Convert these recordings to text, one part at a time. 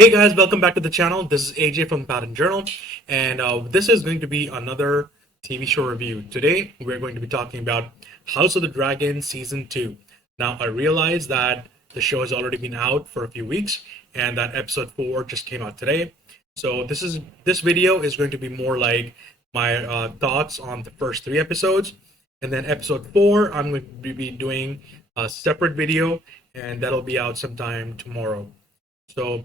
Hey guys, welcome back to the channel. This is AJ from Pattern Journal, and this is going to be another TV show review. Today, we're going to be talking about House of the Dragon Season 2. Now, I realize that the show has already been out for a few weeks, and that episode 4 just came out today. So this video is going to be more like my thoughts on the first 3 episodes, and then episode 4, I'm going to be doing a separate video, and that'll be out sometime tomorrow. So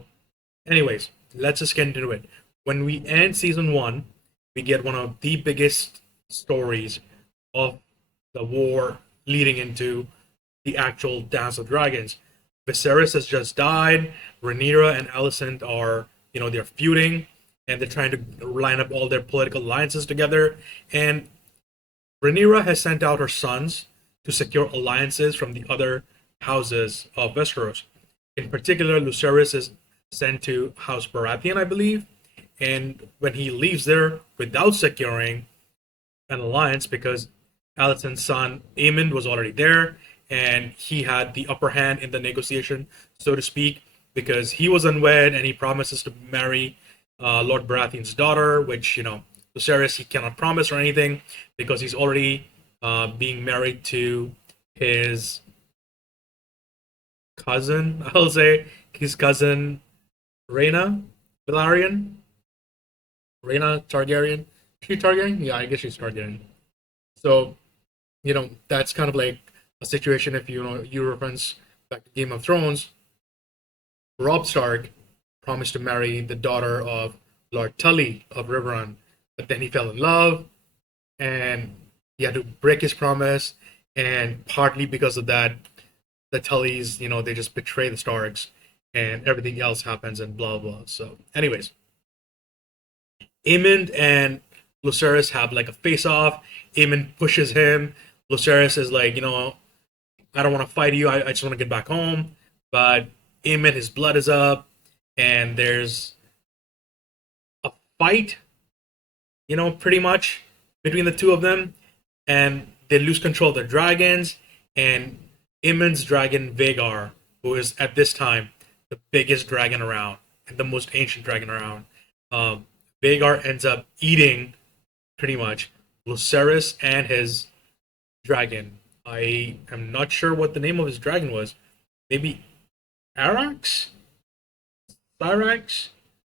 anyways, let's just get into it. When we end season 1, we get one of the biggest stories of the war leading into the actual Dance of Dragons. Viserys has just died. Rhaenyra and Alicent are, they're feuding and they're trying to line up all their political alliances together. And Rhaenyra has sent out her sons to secure alliances from the other houses of Westeros. In particular, Lucerys is sent to House Baratheon, I believe. And when he leaves there without securing an alliance, because Alicent's son Aemond was already there, and he had the upper hand in the negotiation, so to speak, because he was unwed and he promises to marry Lord Baratheon's daughter, which Lucerys he cannot promise or anything because he's already being married to his cousin. I'll say his cousin Rhaena Velaryon, Rhaena Targaryen. Is she Targaryen? Yeah, I guess she's Targaryen. So, that's kind of like a situation. If you reference back to Game of Thrones, Robb Stark promised to marry the daughter of Lord Tully of Riverrun, but then he fell in love, and he had to break his promise. And partly because of that, the Tullys, they just betray the Starks, and everything else happens, and blah blah. So, anyways, Aemond and Lucerys have like a face off. Aemond pushes him. Lucerys is like, I don't want to fight you. I just want to get back home. But Aemond, his blood is up, and there's a fight, pretty much between the two of them, and they lose control of their dragons. And Aemond's dragon Vhagar, who is at this time the biggest dragon around and the most ancient dragon around, Vhagar ends up eating pretty much Lucerys and his dragon. I am not sure what the name of his dragon was. Maybe Arax? Cyrax?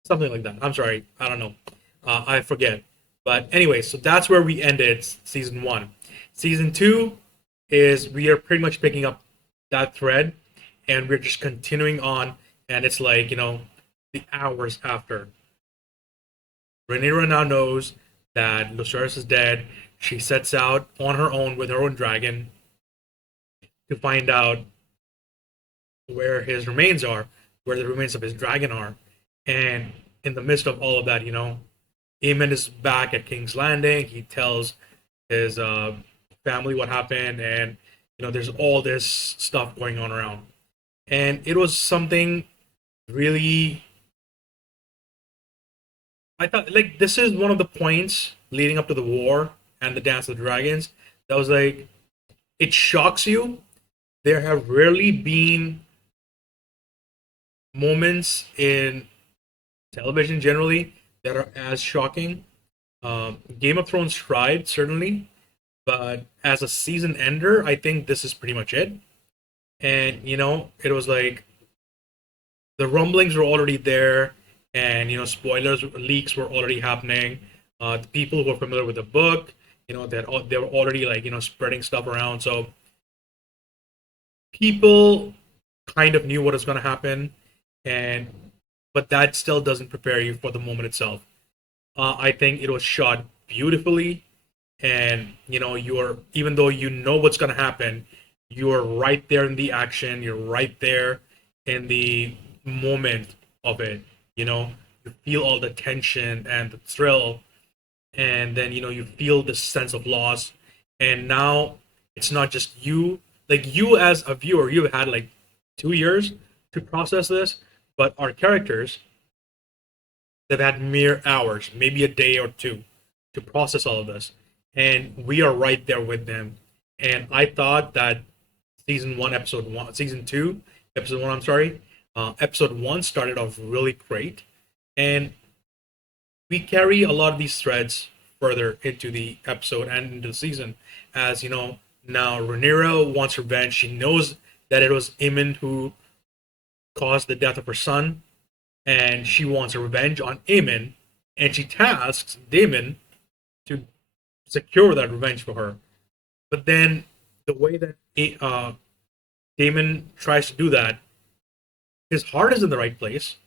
Something like that. I'm sorry. I don't know. I forget. But anyway, so that's where we ended season 1. Season 2 is we are pretty much picking up that thread and we're just continuing on. And it's like, the hours after. Rhaenyra now knows that Lucerys is dead. She sets out on her own with her own dragon to find out where his remains are, where the remains of his dragon are. And in the midst of all of that, Aemond is back at King's Landing. He tells his family what happened, and there's all this stuff going on around. And it was something really, I thought, like, this is one of the points leading up to the war and the Dance of the Dragons that was like, it shocks you. There have rarely been moments in television generally that are as shocking. Game of Thrones tried, certainly, but as a season ender, I think this is pretty much it. And, it was like the rumblings were already there, and, spoilers, leaks were already happening. The people who are familiar with the book, they were already like, spreading stuff around. So people kind of knew what was going to happen, and but that still doesn't prepare you for the moment itself. I think it was shot beautifully, and you're, even though you know what's going to happen, you're right there in the action. You're right there in the moment of it. You feel all the tension and the thrill, and then you feel this sense of loss. And now it's not just you, like, you as a viewer, you've had like 2 years to process this, but our characters, they've had mere hours, maybe a day or two, to process all of this, and we are right there with them. And I thought that season 2, episode 1, I'm sorry, Episode 1 started off really great, and we carry a lot of these threads further into the episode and into the season. As you know, now Rhaenyra wants revenge. She knows that it was Aemon who caused the death of her son, and she wants a revenge on Aemon, and she tasks Daemon to secure that revenge for her. But then the way that Daemon tries to do that, his heart is in the right place.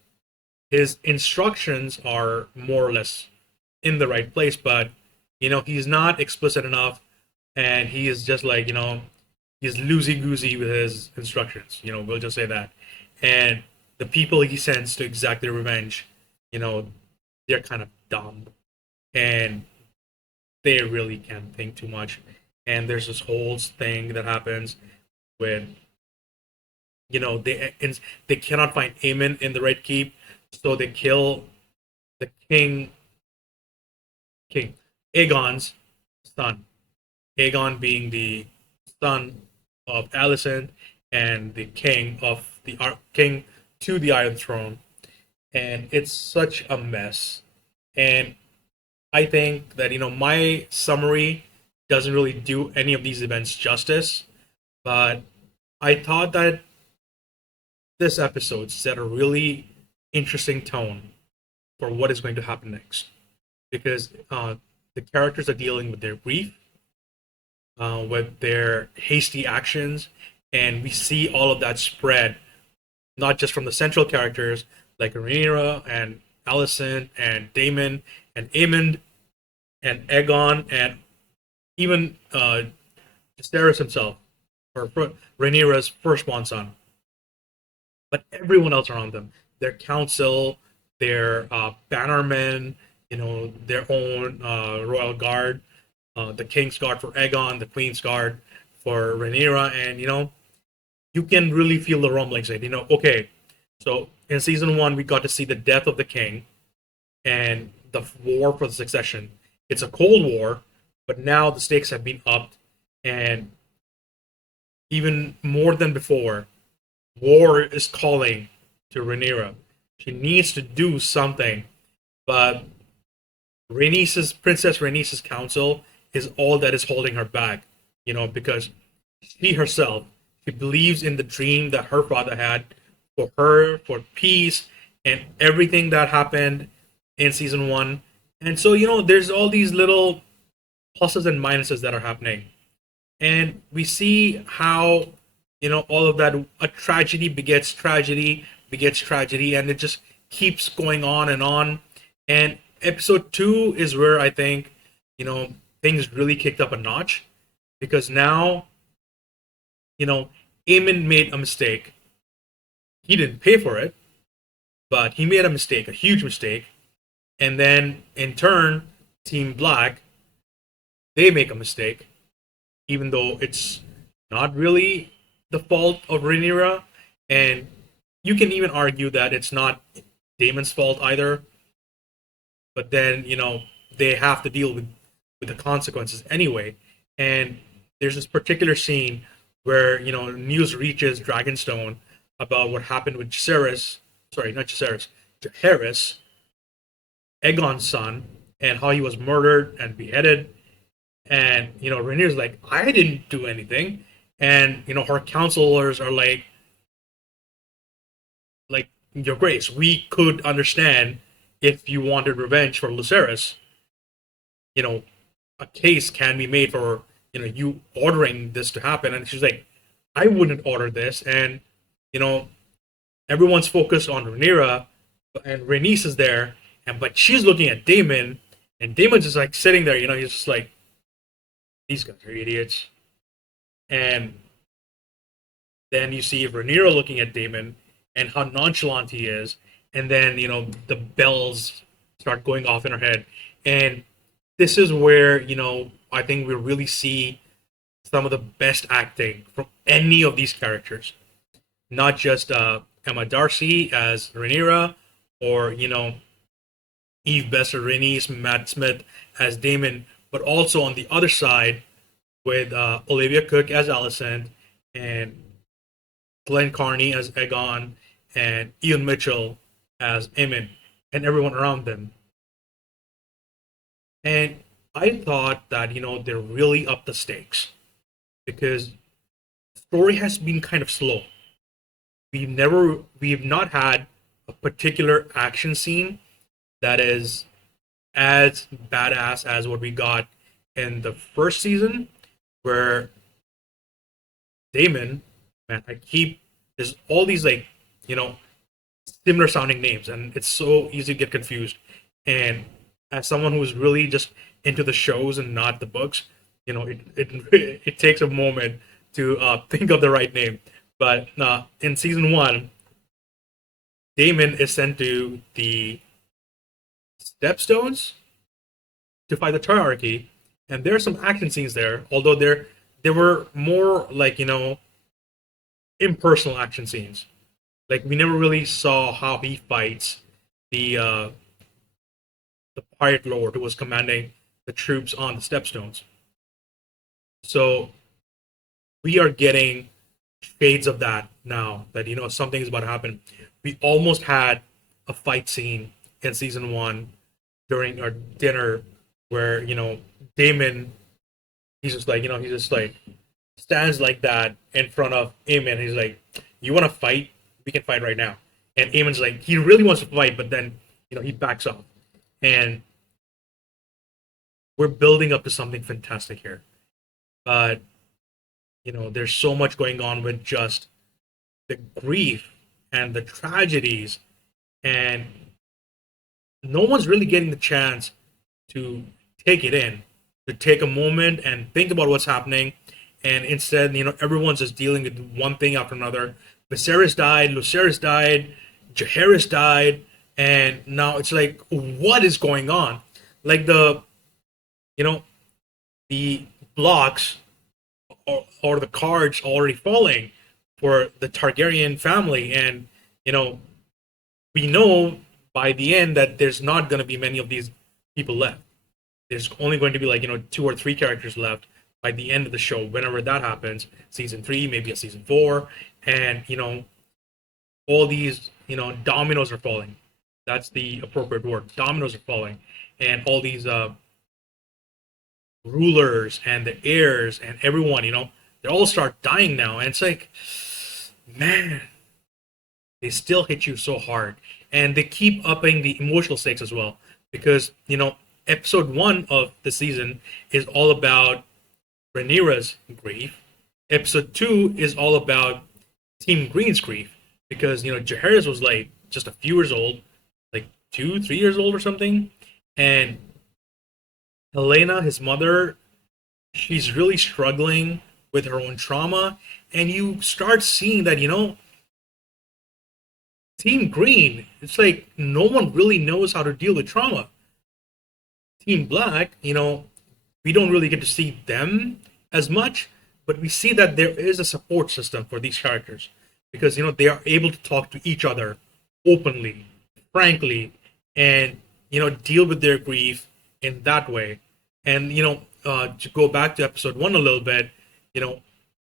His instructions are more or less in the right place, but he's not explicit enough, and he is just like he's loosey goosey with his instructions. We'll just say that. And the people he sends to exact their revenge, they're kind of dumb, and they really can't think too much. And there's this whole thing that happens with they cannot find Aemon in the Red Keep, so they kill the king Aegon's son. Aegon being the son of Alicent and the king to the Iron Throne, and it's such a mess. And I think that my summary doesn't really do any of these events justice, but I thought that this episode set a really interesting tone for what is going to happen next, because the characters are dealing with their grief, with their hasty actions, and we see all of that spread not just from the central characters like Rhaenyra and Alicent and Daemon and Aemond and Aegon and even Jacaerys himself, or Rhaenyra's firstborn son, but everyone else around them, their council, their bannermen, their own royal guard, the king's guard for Aegon, the queen's guard for Rhaenyra, and you can really feel the rumblings. Like, okay, so in season 1 we got to see the death of the king and the war for the succession. It's a cold war, but now the stakes have been upped, and even more than before, war is calling to Rhaenyra. She needs to do something, but Princess Rhaenys's counsel is all that is holding her back. Because she herself, she believes in the dream that her father had for her, for peace, and everything that happened in season 1. And so, there's all these little pluses and minuses that are happening. And we see how, all of that, a tragedy begets tragedy, and it just keeps going on and on. And episode 2 is where I think, things really kicked up a notch, because now, Aemon made a mistake. He didn't pay for it, but he made a mistake, a huge mistake. And then, in turn, Team Black, they make a mistake, even though it's not really the fault of Rhaenyra. And you can even argue that it's not Daemon's fault either. But then, they have to deal with the consequences anyway. And there's this particular scene where, news reaches Dragonstone about what happened with Jacaerys, sorry, not Jacaerys, Jaehaerys, Aegon's son, and how he was murdered and beheaded. And, Rhaenyra's like, I didn't do anything. And, her counselors are like, Your Grace, we could understand if you wanted revenge for Lucerys. A case can be made for, you ordering this to happen. And she's like, I wouldn't order this. And, everyone's focused on Rhaenyra, and Rhaenys is there, but she's looking at Daemon, and Daemon's just like sitting there, he's just like, these guys are idiots. And then you see Rhaenyra looking at Daemon and how nonchalant he is, and then the bells start going off in her head, and this is where I think we really see some of the best acting from any of these characters, not just Emma Darcy as Rhaenyra, or Eve Besser, Rhaenys, Matt Smith as Daemon, but also on the other side with Olivia Cook as Alicent, and Glenn Carney as Aegon, and Ian Mitchell as Eamon and everyone around them. And I thought that, they're really up the stakes because the story has been kind of slow. We've not had a particular action scene that is as badass as what we got in the first season, where Damon, man, there's all these like, you know, similar sounding names, and it's so easy to get confused. And as someone who's really just into the shows and not the books, it it takes a moment to think of the right name. But in season one, Damon is sent to the Stepstones to fight the Hierarchy, and there are some action scenes there. Although there were more like impersonal action scenes. Like we never really saw how he fights the uh, the pirate lord who was commanding the troops on the Stepstones. So we are getting shades of that now. That something is about to happen. We almost had a fight scene in season one during our dinner where Damon, he just like stands like that in front of Aemon. He's like, "You want to fight? We can fight right now." And Aemon's like, he really wants to fight, but then he backs off. And we're building up to something fantastic here. But there's so much going on with just the grief and the tragedies, and no one's really getting the chance to take it in, to take a moment and think about what's happening. And instead, everyone's just dealing with one thing after another. Viserys died, Lucerys died, Jaehaerys died, and now it's like, what is going on? Like you know, the blocks or the cards already falling for the Targaryen family, and we know by the end that there's not going to be many of these people left. There's only going to be like two or three characters left by the end of the show, whenever that happens, season three, maybe a season four, and all these dominoes are falling. That's the appropriate word. Dominoes are falling, and all these rulers and the heirs and everyone, they all start dying now, and it's like, man, they still hit you so hard, and they keep upping the emotional stakes as well, because episode one of the season is all about Rhaenyra's grief. Episode two is all about Team Green's grief, because Jaehaerys was like just a few years old, like 2, 3 years old or something, and Helena, his mother, she's really struggling with her own trauma, and you start seeing that Team Green, it's like no one really knows how to deal with trauma. Team Black, we don't really get to see them as much, but we see that there is a support system for these characters, because they are able to talk to each other openly, frankly, and deal with their grief in that way. And to go back to episode one a little bit,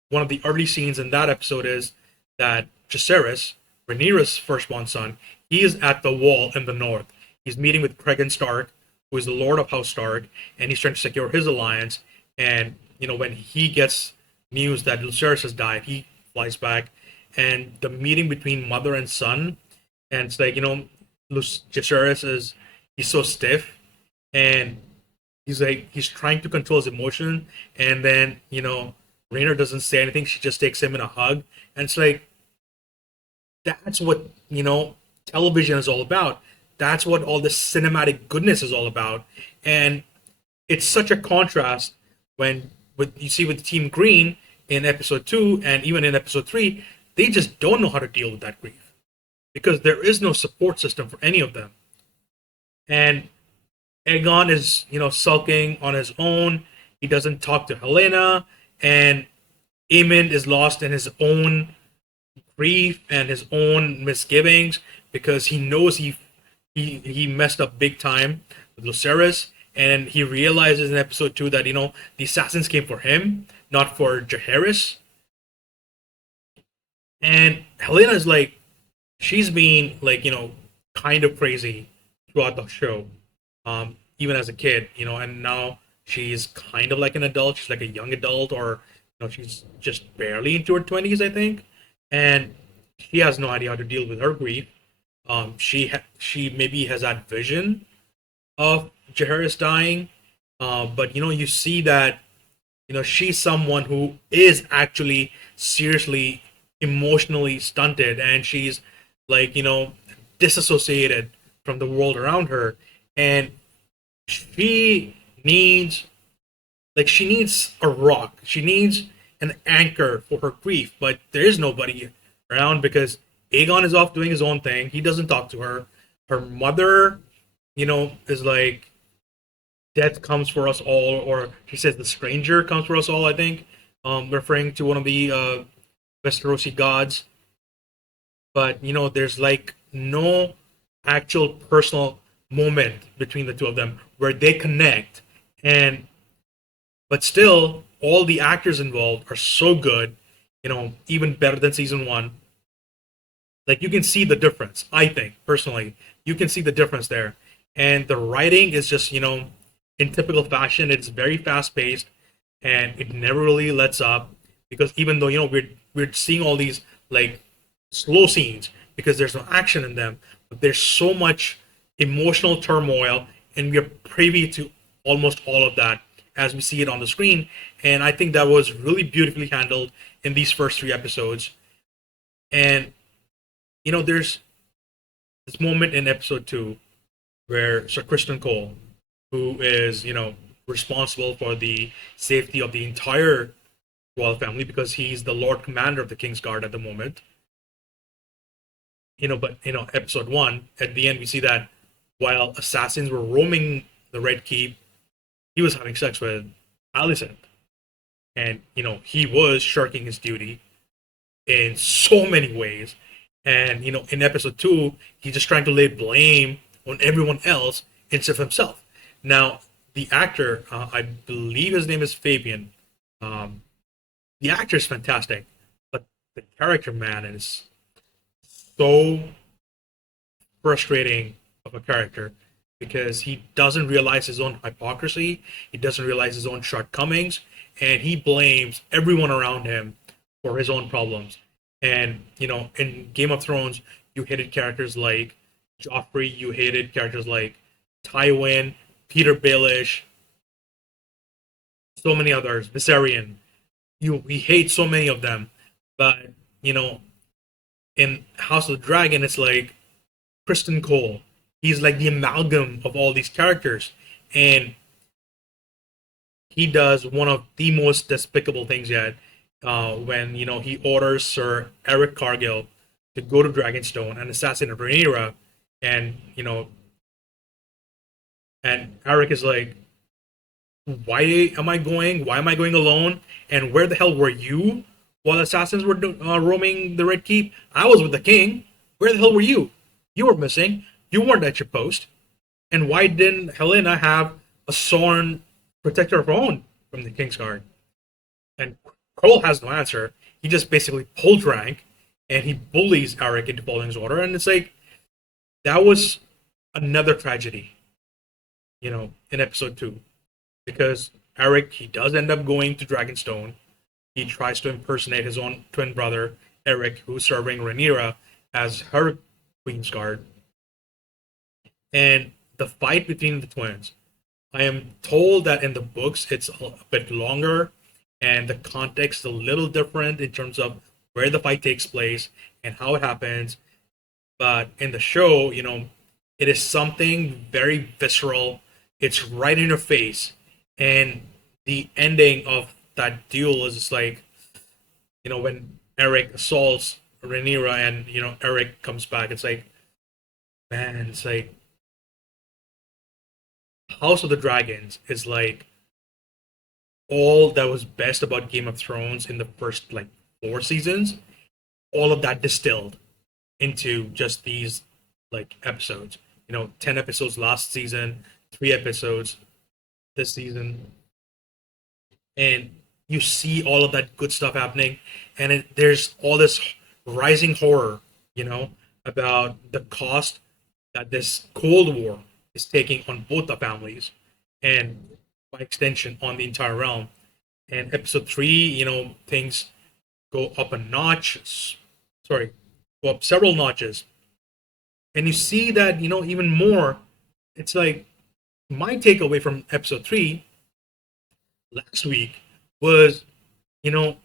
one of the early scenes in that episode is that Jaehaerys, Rhaenyra's firstborn son, he is at the wall in the north. He's meeting with Cregan Stark, who is the Lord of House Stark, and he's trying to secure his alliance. And when he gets news that Lucerys has died, he flies back, and the meeting between mother and son, and it's like Jaehaerys he's so stiff, and he's trying to control his emotion, and then Rhaenyra doesn't say anything. She just takes him in a hug, and it's like, that's what television is all about. That's what all this cinematic goodness is all about. And it's such a contrast when you see with Team Green in episode two and even in episode three, they just don't know how to deal with that grief, because there is no support system for any of them. And Aegon is sulking on his own. He doesn't talk to Helena, and Aemond is lost in his own grief and his own misgivings, because he knows he messed up big time with Lucerys, and he realizes in episode two that the assassins came for him, not for Jaehaerys. And Helena is like, she's been like kind of crazy throughout the show, even as a kid, and now she's kind of like an adult. She's like a young adult, or she's just barely into her 20s, I think, and she has no idea how to deal with her grief. She maybe has that vision of Jaharis dying, but you see that she's someone who is actually seriously emotionally stunted, and she's like disassociated from the world around her, and she needs she needs a rock, she needs an anchor for her grief, but there is nobody around because Aegon is off doing his own thing. He doesn't talk to her. Her mother is like, death comes for us all, or she says the stranger comes for us all, I think, referring to one of the Westerosi gods. But there's like no actual personal moment between the two of them where they connect, and but still, all the actors involved are so good, even better than season one. Like you can see the difference. I think personally, you can see the difference there, and the writing is just in typical fashion. It's very fast paced, and it never really lets up because even though we're seeing all these like slow scenes because there's no action in them, but there's so much emotional turmoil, and we are privy to almost all of that as we see it on the screen. And I think that was really beautifully handled in these first three episodes. And there's this moment in episode two where Sir Kristen Cole, who is responsible for the safety of the entire royal family because he's the Lord Commander of the King's Guard at the moment. But episode one, at the end, we see that while assassins were roaming the Red Keep, he was having sex with Alicent, and he was shirking his duty in so many ways. And in episode two, he's just trying to lay blame on everyone else instead of himself. Now, the actor, I believe his name is Fabian. Um, the actor is fantastic, but the character, man, is so frustrating of a character because he doesn't realize his own hypocrisy, he doesn't realize his own shortcomings, and he blames everyone around him for his own problems. And in Game of Thrones, you hated characters like Joffrey, you hated characters like Tywin, Peter Baelish, so many others, Viserion. We hate so many of them, but in House of the Dragon, it's like Kristen Cole. He's like the amalgam of all these characters, and he does one of the most despicable things yet. When he orders Sir Eric Cargill to go to Dragonstone and assassinate Rhaenyra, and and Eric is like, "Why am I going? Why am I going alone? And where the hell were you while assassins were roaming the Red Keep? I was with the king. Where the hell were you? You were missing. You weren't at your post. And why didn't Helena have a sworn protector of her own from the Kingsguard?" And Cole has no answer. He just basically pulls rank and he bullies Eric into following his order. And it's like, that was another tragedy, in episode two. Because Eric, he does end up going to Dragonstone. He tries to impersonate his own twin brother, Eric, who's serving Rhaenyra as her Queen's Guard. And the fight between the twins, I am told that in the books it's a bit longer and the context a little different in terms of where the fight takes place and how it happens. But in the show, it is something very visceral. It's right in your face. And the ending of that duel is just like, when Eric assaults Rhaenyra and, Eric comes back, it's like, man, it's like, House of the Dragons is like all that was best about Game of Thrones in the first like four seasons, all of that distilled into just these like episodes. 10 episodes last season, 3 episodes this season, and you see all of that good stuff happening, and there's all this rising horror, about the cost that this Cold War is taking on both the families and by extension on the entire realm. And episode three, things go up a notch. Sorry, go up several notches. And you see that, even more. It's like my takeaway from episode three last week was, you know,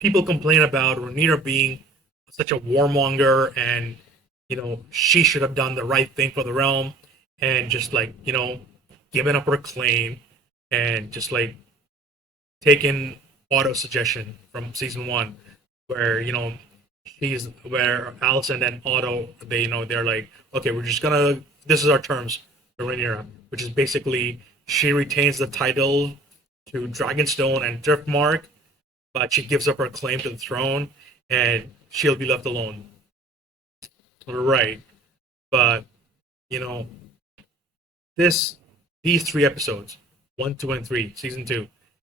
people complain about Rhaenyra being such a warmonger and, she should have done the right thing for the realm and just like, given up her claim and just like taken auto suggestion from season one where, she's where Allison and Otto, they're like, okay, we're just gonna, this is our terms for Rhaenyra, which is basically she retains the title to Dragonstone and Driftmark, but she gives up her claim to the throne, and she'll be left alone. Right, but you know this these three episodes, 1, 2, and 3, season two,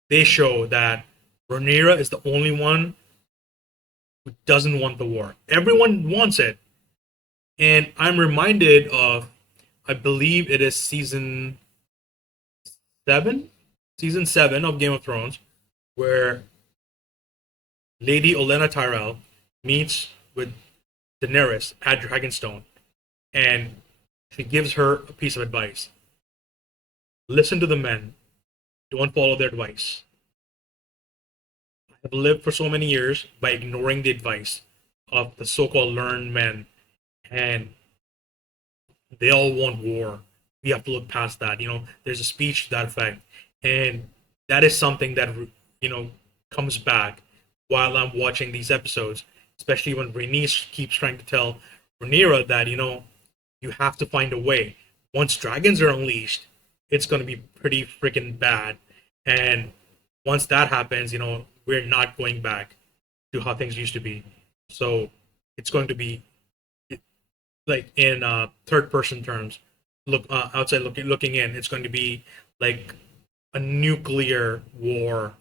they show that Rhaenyra is the only one who doesn't want the war. Everyone wants it, and I'm reminded of, I believe it is seven, season seven of Game of Thrones, where Lady Olenna Tyrell meets with Daenerys at Dragonstone, and she gives her a piece of advice: listen to the men, don't follow their advice. I have lived for so many years by ignoring the advice of the so-called learned men, and they all want war. We have to look past that. There's a speech to that effect, and that is something that you know comes back while I'm watching these episodes, especially when Rhaenys keeps trying to tell Rhaenyra that you have to find a way. Once dragons are unleashed, it's going to be pretty freaking bad, and once that happens, we're not going back to how things used to be. So it's going to be like in third person terms, look outside looking in, it's going to be like a nuclear war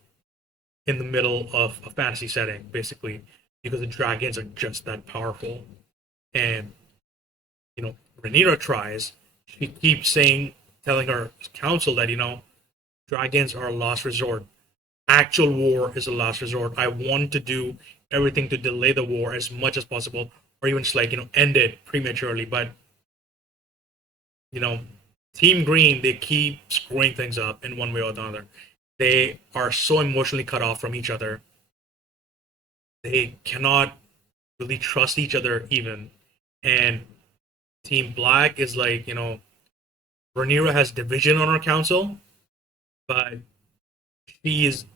in the middle of a fantasy setting, basically, because the dragons are just that powerful. And Rhaenyra tries. She keeps saying, telling her council that dragons are a last resort. Actual war is a last resort. I want to do everything to delay the war as much as possible, or even just like end it prematurely. But you know, Team Green, they keep screwing things up in one way or another. They are so emotionally cut off from each other. They cannot really trust each other even. And Team Black is like, Rhaenyra has division on her council, but she is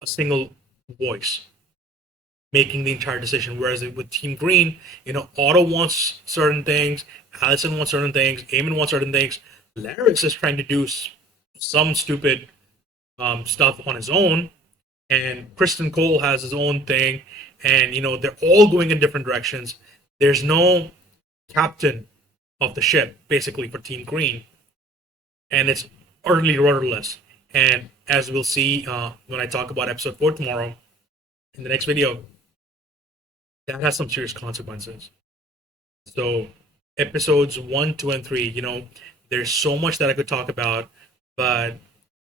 a single voice making the entire decision. Whereas with Team Green, Otto wants certain things, Allison wants certain things, Aemon wants certain things. Larys is trying to do some stupid stuff on his own, and Kristen Cole has his own thing, and they're all going in different directions. There's no captain of the ship basically for Team Green, and it's utterly rudderless. And as we'll see when I talk about episode 4 tomorrow in the next video, that has some serious consequences. So episodes 1, 2, and 3, there's so much that I could talk about, but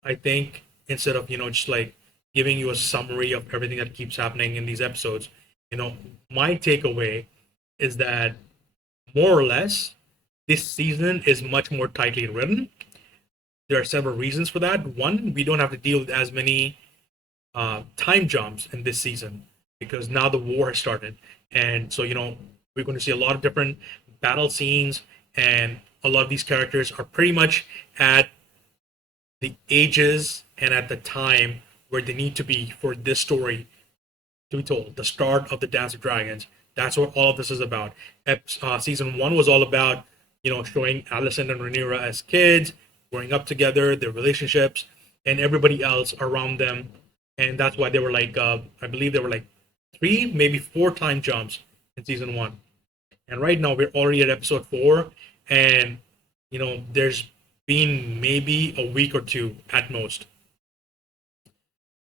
I think instead of just like giving you a summary of everything that keeps happening in these episodes, my takeaway is that more or less this season is much more tightly written. There are several reasons for that. One, we don't have to deal with as many time jumps in this season because now the war has started, and so we're going to see a lot of different battle scenes, and a lot of these characters are pretty much at the ages and at the time where they need to be for this story to be told. The start of the Dance of Dragons. That's what all of this is about. Season one was all about showing Alicent and Rhaenyra as kids, growing up together, their relationships, and everybody else around them. And that's why they were like, I believe there were like 3, maybe 4 time jumps in season one. And right now we're already at episode 4, and there's been maybe a week or 2 at most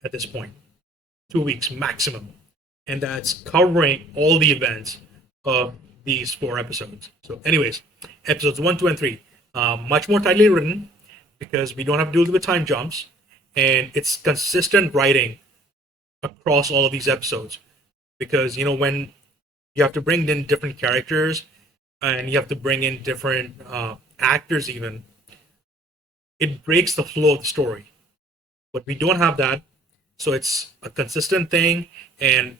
at this point, 2 weeks maximum, and that's covering all the events of these 4 episodes. So, anyways, episodes 1, 2, and 3, much more tightly written because we don't have to deal with time jumps, and it's consistent writing across all of these episodes. Because when you have to bring in different characters and you have to bring in different actors, even it breaks the flow of the story. But we don't have that, so it's a consistent thing, and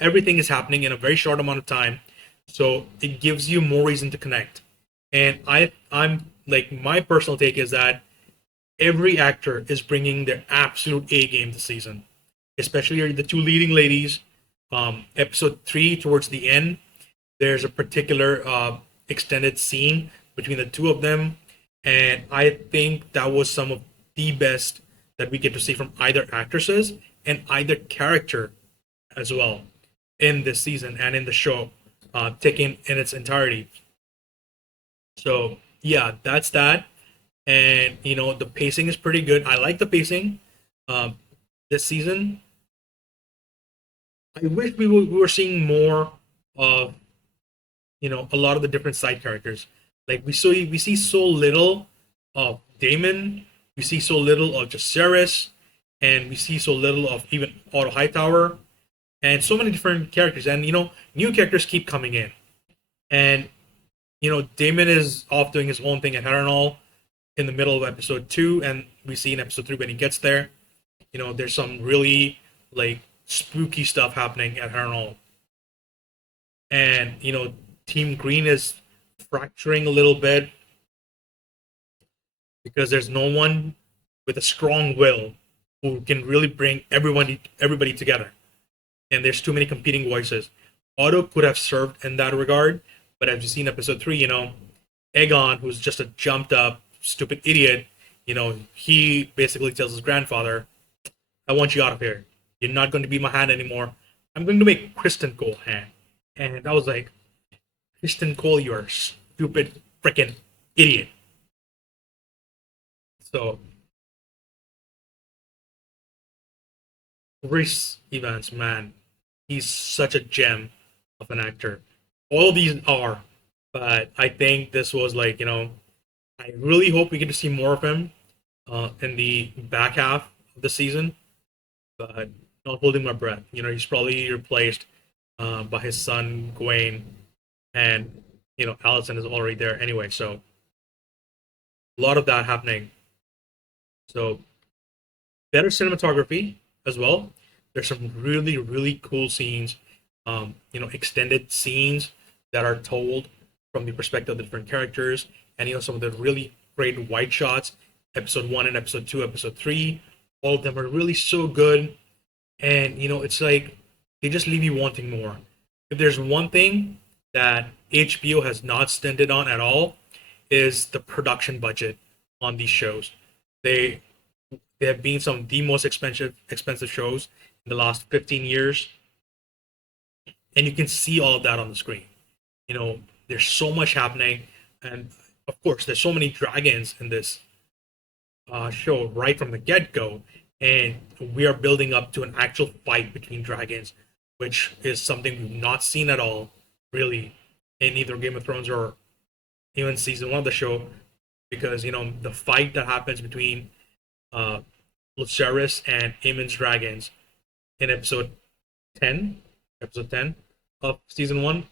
everything is happening in a very short amount of time, so it gives you more reason to connect. And I'm like, my personal take is that every actor is bringing their absolute A game this season, especially the two leading ladies. Episode 3, towards the end, there's a particular extended scene between the two of them, and I think that was some of the best that we get to see from either actresses and either character as well in this season and in the show, taken in its entirety. So yeah, that's that. And the pacing is pretty good. I like the pacing this season. I wish we were seeing more of a lot of the different side characters. Like we see so little of Damon, we see so little of Jacaerys, and we see so little of even Otto Hightower, and so many different characters. And new characters keep coming in, and Damon is off doing his own thing at Harrenhal in the middle of episode 2, and we see in episode 3 when he gets there. There's some really like spooky stuff happening at Harrenhal, and Team Green is fracturing a little bit because there's no one with a strong will who can really bring everybody together, and there's too many competing voices. Otto could have served in that regard, but as you see in episode 3, Aegon, who's just a jumped up stupid idiot, he basically tells his grandfather, "I want you out of here. You're not going to be my hand anymore. I'm going to make Kristen Cole hand." And I was like, "Kristen Cole, you're a stupid freaking idiot." So Rhys Evans, man, he's such a gem of an actor. All these are, but I think this was like, I really hope we get to see more of him in the back half of the season, but not holding my breath. He's probably replaced by his son Gawain, and Allison is already there anyway. So a lot of that happening. So better cinematography as well. There's some really really cool scenes, extended scenes that are told from the perspective of the different characters, and some of the really great wide shots. Episode 1 and episode 2, episode 3, all of them are really so good, and it's like they just leave you wanting more. If there's one thing that HBO has not stinted on at all, is the production budget on these shows. They they have been some of the most expensive shows in the last 15 years, and you can see all of that on the screen. There's so much happening, and of course, there's so many dragons in this show right from the get go, and we are building up to an actual fight between dragons, which is something we've not seen at all, really, in either Game of Thrones or even season 1 of the show. Because the fight that happens between uh, Lucerys and Aemon's dragons in episode 10 of season 1,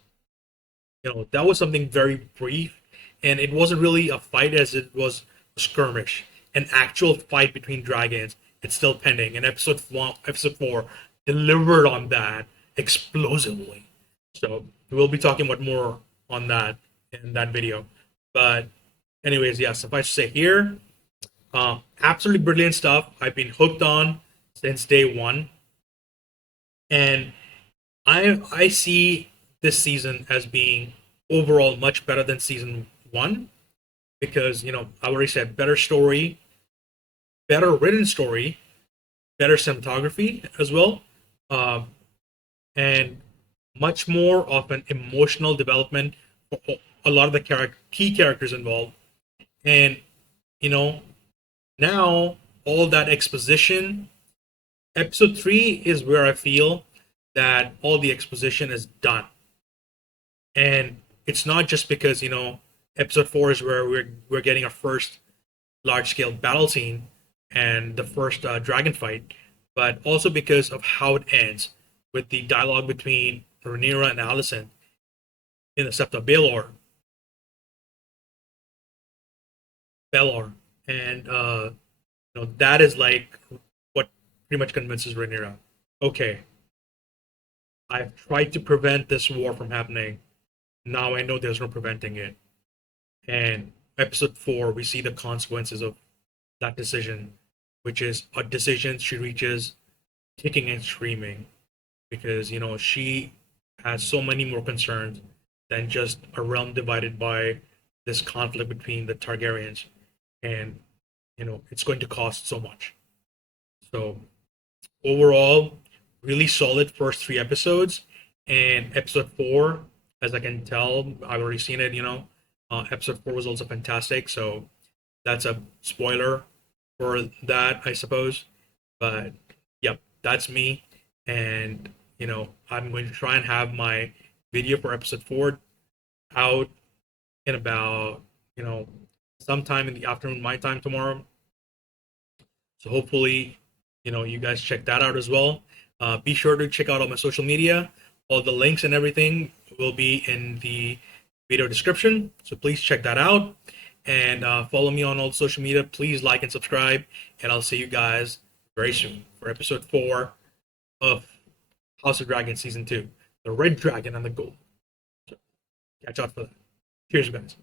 that was something very brief, and it wasn't really a fight as it was a skirmish. An actual fight between dragons, it's still pending, and episode 4 delivered on that explosively. So we'll be talking about more on that in that video. But anyways, yeah, suffice to say here, absolutely brilliant stuff. I've been hooked on since day one, and I see this season as being overall much better than season 1, because I already said better story, better written story, better cinematography as well, and much more of an emotional development for a lot of the key characters involved. And now all that exposition, episode 3 is where I feel that all the exposition is done. And it's not just because episode 4 is where we're getting our first large scale battle scene and the first dragon fight, but also because of how it ends with the dialogue between Rhaenyra and Alicent in the Sept of Baelor, and that is like what pretty much convinces Rhaenyra. Okay, I've tried to prevent this war from happening. Now I know there's no preventing it. And episode 4, we see the consequences of that decision, which is a decision she reaches kicking and screaming because she has so many more concerns than just a realm divided by this conflict between the Targaryens, and it's going to cost so much. So overall, really solid first 3 episodes, and episode 4, as I can tell, I've already seen it. Episode 4 was also fantastic, so that's a spoiler for that, I suppose. But yep, that's me. And I'm going to try and have my video for episode 4 out in about sometime in the afternoon my time tomorrow. So hopefully you guys check that out as well. Be sure to check out all my social media. All the links and everything will be in the video description, so please check that out. And follow me on all social media. Please like and subscribe, and I'll see you guys very soon for episode 4 of House of Dragon season 2, the Red Dragon and the Gold. So catch out for that. Cheers, guys.